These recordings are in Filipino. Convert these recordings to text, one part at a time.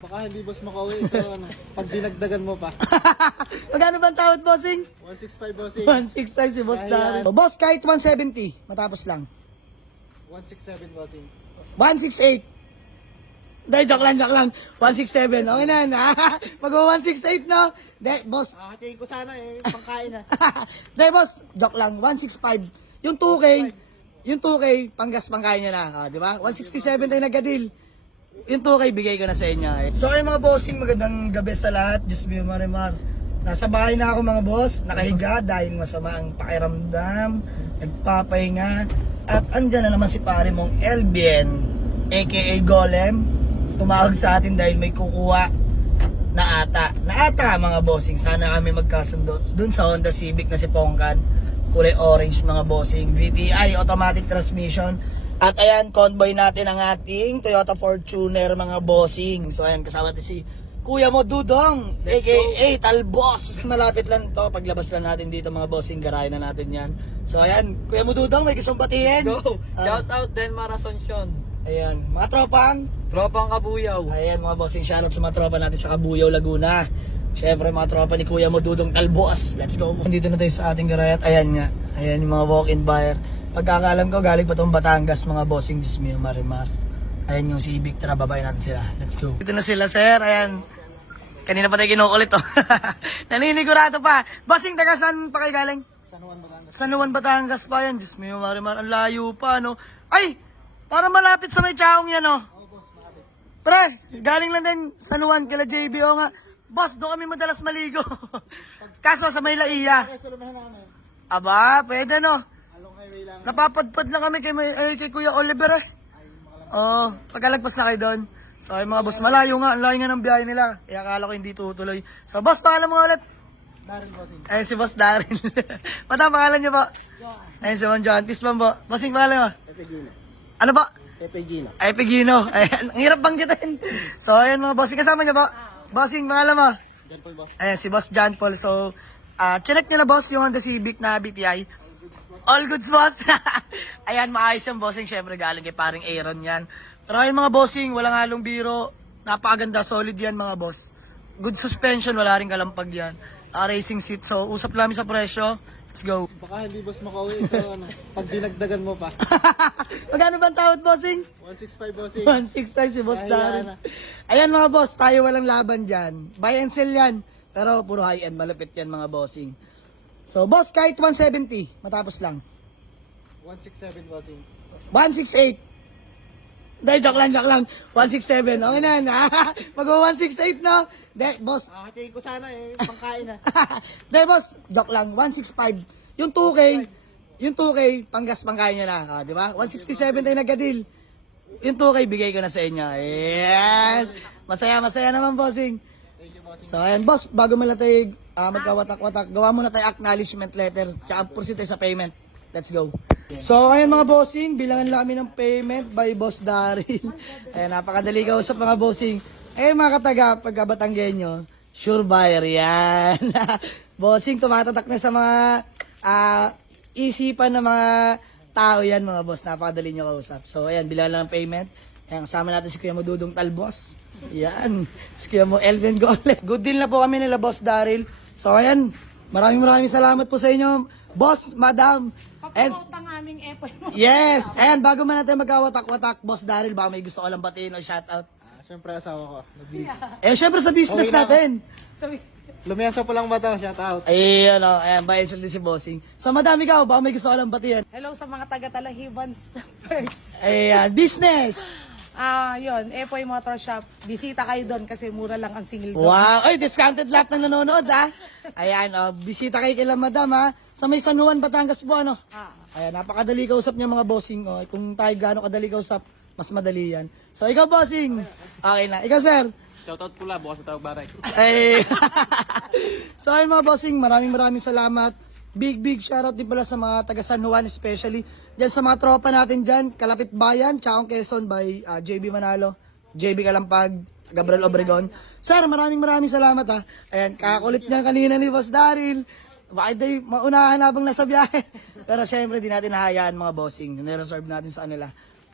Baka hindi boss makauwi ito pag dinagdagan mo pa. Magkano ba ang tawad, bossing? 165 bossing. 165 si boss Darren. O, boss, kahit 170, matapos lang. 167 bossing. 168. Dahil, joke lang. 167. Okay na. Mag-168, no? Dahil, boss. Hatiin ko sana pangkain na. Dahil, boss, joke lang. 165. Yung 2K, panggas pangkain niya na. Di ba? 167 tayo nagka-deal. Yung 2K, bigay ko na sa inyo. So, ay mga bossing, magandang gabi sa lahat. Diyos mo yung marimar. Nasa bahay na ako mga boss. Nakahiga dahil masama ang pakiramdam. Nagpapahinga. At andyan na naman si pare mong LBN, aka Golem. Tumawag sa atin dahil may kukuha na ata mga bossing. Sana kami magkasundo dun sa Honda Civic na si Pongkan, kulay orange mga bossing, VTI automatic transmission. At ayan, convoy natin ang ating Toyota Fortuner mga bossing. So ayan, kasama natin si Kuya mo Dudong, aka Talbos. Malapit lang to, paglabas lang natin dito mga bossing, garayan na natin yan. So ayan, Kuya mo Dudong, may gustong batiin. Go! Shout out din Marasonsyon. Ayan, mga tropang Tropang Kabuyaw. ayan mga bossing, shoutout sa mga tropa natin sa Kabuyaw, Laguna. Siyempre mga tropa ni Kuya mo Dudong Talbos. Let's go. Dito na tayo sa ating garayat. Ayan nga. Ayan yung mga walk-in buyer. Pagkakalam ko, galing pa itong Batangas mga bossing. Diyos mo yung marimar. Ayan yung Civic. Tara, babayin natin sila. Let's go. Dito na sila, sir. Ayan. Kanina pa tayo kinukulit, oh. Naninigurado pa. Bossing, taga saan pa kayo galing? San Juan Batangas. San Juan, Batangas pa yan. Diyos mo yung marimar. Ang layo pa, no? Ay! Para malapit sa may chaong yan, oh. Pre, galing lang din San Juan, kila JBO nga. Boss, doon kami madalas maligo. Kaso sa may Laiya. Sa lumahan na kami. Aba, pwede no. Along highway lang. Napapadpad lang kami kay Kuya Oliver eh. Oo, pagkalagpas na kayo doon. So ay mga boss, malayo nga, ang layo nga ng biyahe nila. Kaya akala ko hindi tutuloy. So boss, pangalan mo nga ulit. Darin bossing. Ayun si Boss Darren. Pata, pangalan niyo po? Ayun si Ma'am John. Tisman po. Bossing, pangalan mo? Epigino. Ano ba? Epigino. Ay, Pegino. Ayan, ang hirap banggitin. So, ayan mga bossing. Kasama niyo ba? Bossing, pangalan mo? Diyan po boss. Ayan, si Boss John Paul. So, chinek niyo na boss yung Honda Civic na BTI. All goods, boss. Ayan, maayos yung bossing. Siyempre, galing kay paring Aaron yan. Pero ayun mga bossing, walang halong biro. Napakaganda, solid yan mga boss. Good suspension, wala rin kalampag yan. Racing seat. So, usap namin sa presyo. Let's go. Baka hindi boss makauwi ito pag dinagdagan mo pa. Magkano ba ang tawad, bossing? 165 bossing. 165 si Boss Darren. Ayan mga boss, tayo walang laban dyan. Buy and sell yan. Pero puro high-end, malapit yan mga bossing. So boss, kahit 170, matapos lang. 167 bossing. 168. Dahil, joke lang. 167. Okay na yan. Mag-168, no? Dahil, boss. Hatiin ko sana pangkain na. Dahil, boss, joke lang. 165. Yung 2K, panggas pangkain niya na. Di ba? 167 tayo nagka-deal. Yung 2K, bigay ko na sa inyo. Yes! Masaya naman, bossing. So, ayan, boss, bago mula tayo magkawatak-watak, gawa muna tayo acknowledgement letter. Tsaka proceed tayo sa payment. Let's go. So, ayan mga bossing, bilangan namin ng payment by Boss Daryl. Ayan, napakadali kausap mga bossing. Eh, mga kataga, pagka Batanggenyo, sure buyer yan. Bossing, tumatatak na sa mga isipan ng mga tao yan mga boss. Napakadali nyo kausap. So, ayan, bilangan lang ng payment. Ayan, kasama natin si Kuya mo Dudong Talbos. Yan. Si Kuya mo Elvin Golet. Good deal na po kami nila Boss Daryl. So, ayan, maraming salamat po sa inyo, Boss, Madam. Papautang aming effort mo. Yes! Ayan, bago man natin magkawatak-watak, Boss Daryl, baka may gusto ko lang batiin o shoutout. Siyempre asawa ko. Syempre sa business Okay na. natin. Lumiyansa po lang ba ito? Shout out. Ay, ayan, bayan sila si Bossing. So, madami ka, baka may gusto ko lang batiin. Hello sa mga taga-Talahibans first. Ayan, business! Yun, Epoy Motor Shop. Bisita kayo doon kasi mura lang ang single doon. Wow! Ay, discounted lahat ng nanonood, ha? Ayan, bisita kayo kila Madam, ha? Sa may San Juan, Batangas po, ano? Ayan, napakadali kausap niya mga bossing. Oh. Kung tayo gaano kadali kausap, mas madali yan. So, ikaw, bossing. Okay na. Ikaw, sir. Shoutout pula, bukas sa Tawag Baray. Ay. So ayun mga bossing, maraming salamat. Big shoutout din pala sa mga taga San Juan especially. Diyan sa mga tropa natin dyan, Kalapit Bayan, Chaong Quezon by JB Manalo, JB Kalampag, Gabriel Obregon. Sir, maraming salamat ha. Ayan, kakulit niya kanina ni Boss Daryl. Bakit day maunahan habang nasa biyahe? Pero syempre di natin nahayaan mga bossing. Nireserve natin sa kanila.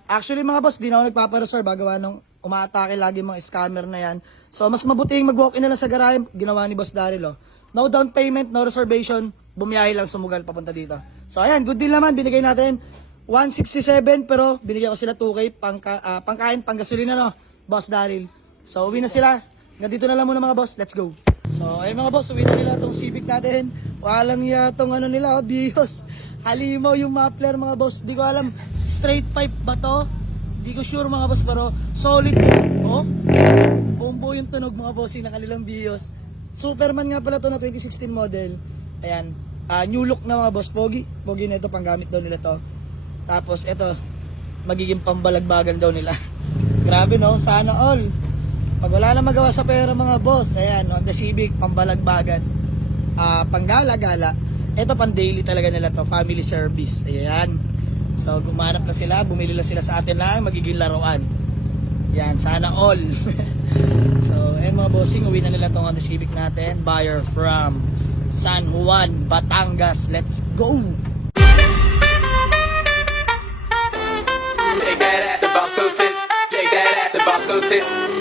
Actually mga boss, di na ako nagpapareserve. Gawa nung umaatake lagi yung mga scammer na yan. So, mas mabuting mag-walk-in na lang sa garahe, ginawa ni Boss Daryl, oh. No down payment, no reservation, bumiyahe lang sumugal papunta dito. So, ayan, good deal naman, binigay natin 167, pero binigyan ko sila 2K, pangkain, panggasolina, no, Boss Daryl. So, uwi na sila. Hanggang dito na lang muna mga boss, let's go. So, ayun mga boss, uwi na nila itong Civic natin. Walang yatong ano nila, Bios. Halimaw yung muffler mga boss. Di ko alam, straight pipe ba to? Di ko sure mga boss, pero solid po. Oh, bumbo yung tunog mga bossing ng kanilang Bios. Superman nga pala to na 2016 model. Ayan, new look na mga boss. Pogi na ito, panggamit daw nila to. Tapos ito, magiging pambalagbagan daw nila. Grabe no, sana all. Pag wala na magawa sa pera mga boss, ayan, Honda Civic, pambalagbagan, panggala-gala. Ito pang daily talaga nila to, family service. Ayan. So gumanap na sila, bumili lang sila sa atin lang, magiging laruan. Yan, sana all. So, ayan mga bossing, uwi na nila tong Honda Civic natin. Buyer from San Juan, Batangas. Let's go! Take that ass and bounce those tits. Take that ass and bounce those tits.